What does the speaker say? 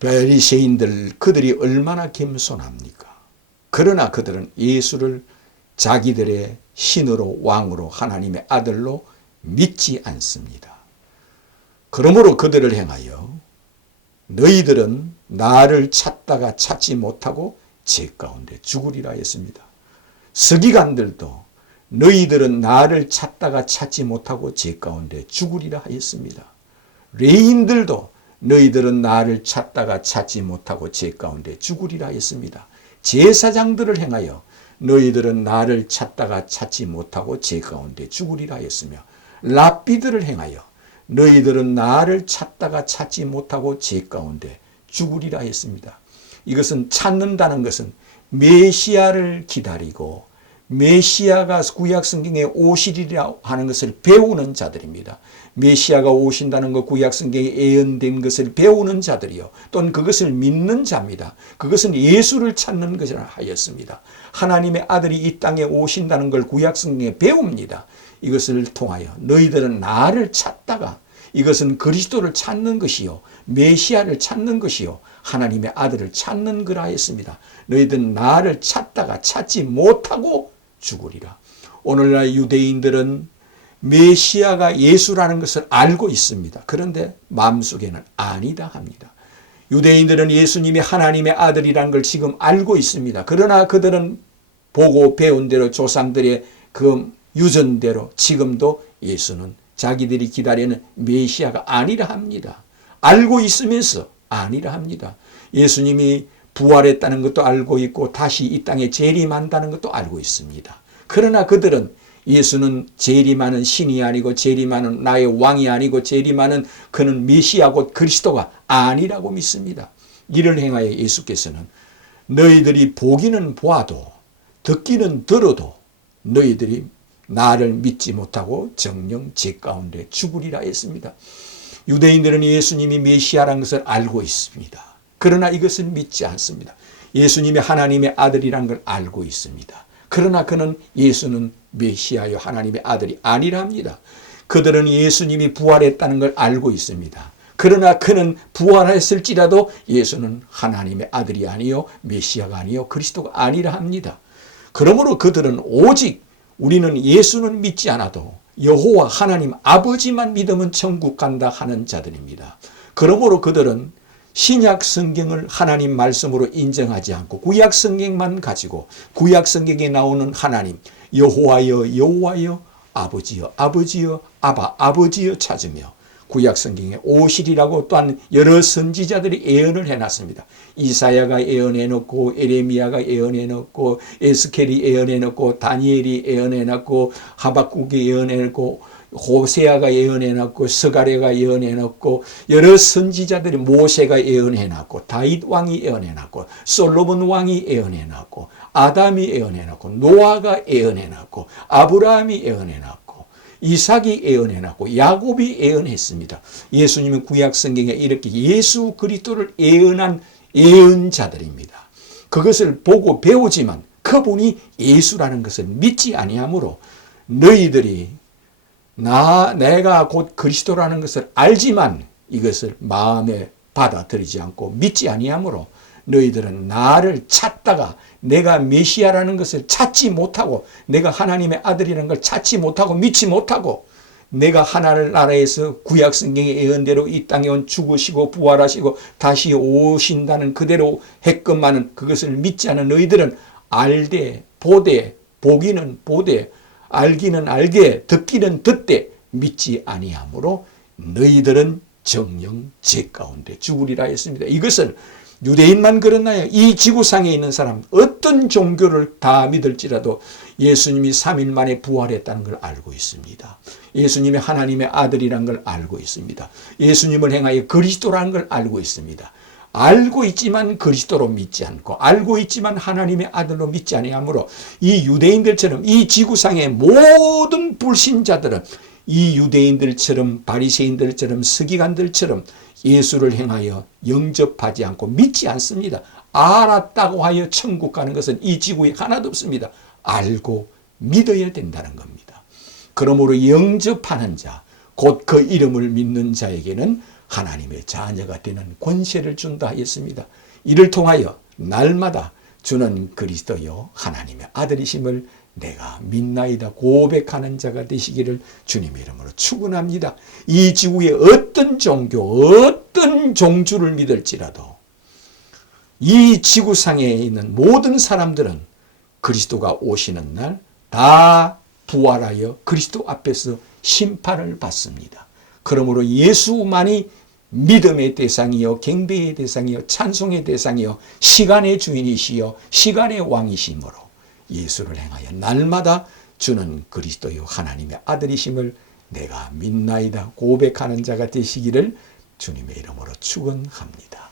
바리새인들 그들이 얼마나 겸손합니까? 그러나 그들은 예수를 자기들의 신으로 왕으로 하나님의 아들로 믿지 않습니다. 그러므로 그들을 향하여 너희들은 나를 찾다가 찾지 못하고 제 가운데 죽으리라 했습니다. 서기관들도 너희들은 나를 찾다가 찾지 못하고 제 가운데 죽으리라 하였습니다. 레인들도 너희들은 나를 찾다가 찾지 못하고 제 가운데 죽으리라 했습니다. 제사장들을 행하여 너희들은 나를 찾다가 찾지 못하고 제 가운데 죽으리라 했으며 랍비들을 행하여 너희들은 나를 찾다가 찾지 못하고 제 가운데 죽으리라 했습니다. 이것은 찾는다는 것은 메시아를 기다리고 메시아가 구약 성경에 오시리라 하는 것을 배우는 자들입니다. 메시아가 오신다는 것, 구약 성경에 예언된 것을 배우는 자들이요, 또는 그것을 믿는 자입니다. 그것은 예수를 찾는 것이라 하였습니다. 하나님의 아들이 이 땅에 오신다는 걸 구약 성경에 배웁니다. 이것을 통하여 너희들은 나를 찾다가, 이것은 그리스도를 찾는 것이요, 메시아를 찾는 것이요, 하나님의 아들을 찾는 거라 했습니다. 너희들은 나를 찾다가 찾지 못하고 죽으리라. 오늘날 유대인들은 메시아가 예수라는 것을 알고 있습니다. 그런데 마음속에는 아니다 합니다. 유대인들은 예수님이 하나님의 아들이라는 걸 지금 알고 있습니다. 그러나 그들은 보고 배운 대로 조상들의 그 유전대로 지금도 예수는 자기들이 기다리는 메시아가 아니라 합니다. 알고 있으면서 아니라 합니다. 예수님이 부활했다는 것도 알고 있고 다시 이 땅에 재림한다는 것도 알고 있습니다. 그러나 그들은 예수는 재림하는 신이 아니고 재림하는 나의 왕이 아니고 재림하는 그는 메시아 곧 그리스도가 아니라고 믿습니다. 이를 행하여 예수께서는 너희들이 보기는 보아도 듣기는 들어도 너희들이 나를 믿지 못하고 정녕 제 가운데 죽으리라 했습니다. 유대인들은 예수님이 메시아라는 것을 알고 있습니다. 그러나 이것을 믿지 않습니다. 예수님이 하나님의 아들이라는 걸 알고 있습니다. 그러나 그는 예수는 메시아요 하나님의 아들이 아니라 합니다. 그들은 예수님이 부활했다는 걸 알고 있습니다. 그러나 그는 부활했을지라도 예수는 하나님의 아들이 아니요 메시아가 아니요 그리스도가 아니라 합니다. 그러므로 그들은 오직 우리는 예수는 믿지 않아도 여호와 하나님 아버지만 믿으면 천국 간다 하는 자들입니다. 그러므로 그들은 신약 성경을 하나님 말씀으로 인정하지 않고 구약 성경만 가지고 구약 성경에 나오는 하나님 여호와여 여호와여 아버지여 아버지여 아바 아버지여 찾으며 구약 성경에 오시리라고 또한 여러 선지자들이 예언을 해놨습니다. 이사야가 예언해놓고 에레미야가 예언해놓고 에스겔이 예언해놓고 다니엘이 예언해놨고 하박국이 예언해놓고 호세아가 예언해놨고 스가랴가 예언해놨고 여러 선지자들이 모세가 예언해놨고 다윗 왕이 예언해놨고 솔로몬 왕이 예언해놨고 아담이 예언해놨고 노아가 예언해놨고 아브라함이 예언해놨고 이삭이 예언해놨고 야곱이 예언했습니다. 예수님은 구약 성경에 이렇게 예수 그리스도를 예언한 예언자들입니다. 그것을 보고 배우지만 그분이 예수라는 것을 믿지 아니하므로 너희들이 내가 곧 그리스도라는 것을 알지만 이것을 마음에 받아들이지 않고 믿지 아니하므로 너희들은 나를 찾다가 내가 메시아라는 것을 찾지 못하고 내가 하나님의 아들이라는 걸 찾지 못하고 믿지 못하고 내가 하나님나라에서 구약 성경의 예언대로 이 땅에 온 죽으시고 부활하시고 다시 오신다는 그대로 했건만은 그것을 믿지 않은 너희들은 알되 보되 보기는 보되 알기는 알게 듣기는 듣되 믿지 아니하므로 너희들은 정녕 제 가운데 죽으리라 했습니다. 이것을 유대인만 그렇나요? 이 지구상에 있는 사람 어떤 종교를 다 믿을지라도 예수님이 3일 만에 부활했다는 걸 알고 있습니다. 예수님이 하나님의 아들이라는 걸 알고 있습니다. 예수님을 행하여 그리스도라는 걸 알고 있습니다. 알고 있지만 그리스도로 믿지 않고 알고 있지만 하나님의 아들로 믿지 아니하므로 이 유대인들처럼 이 지구상의 모든 불신자들은 이 유대인들처럼 바리새인들처럼 서기관들처럼 예수를 행하여 영접하지 않고 믿지 않습니다. 알았다고 하여 천국 가는 것은 이 지구에 하나도 없습니다. 알고 믿어야 된다는 겁니다. 그러므로 영접하는 자, 곧 그 이름을 믿는 자에게는 하나님의 자녀가 되는 권세를 준다 했습니다. 이를 통하여 날마다 주는 그리스도여 하나님의 아들이심을 내가 믿나이다 고백하는 자가 되시기를 주님의 이름으로 축원합니다. 이 지구의 어떤 종교, 어떤 종주를 믿을지라도 이 지구상에 있는 모든 사람들은 그리스도가 오시는 날 다 부활하여 그리스도 앞에서 심판을 받습니다. 그러므로 예수만이 믿음의 대상이요, 경배의 대상이요, 찬송의 대상이요, 시간의 주인이시요, 시간의 왕이시므로 예수를 행하여 날마다 주는 그리스도요 하나님의 아들이심을 내가 믿나이다 고백하는 자가 되시기를 주님의 이름으로 축원합니다.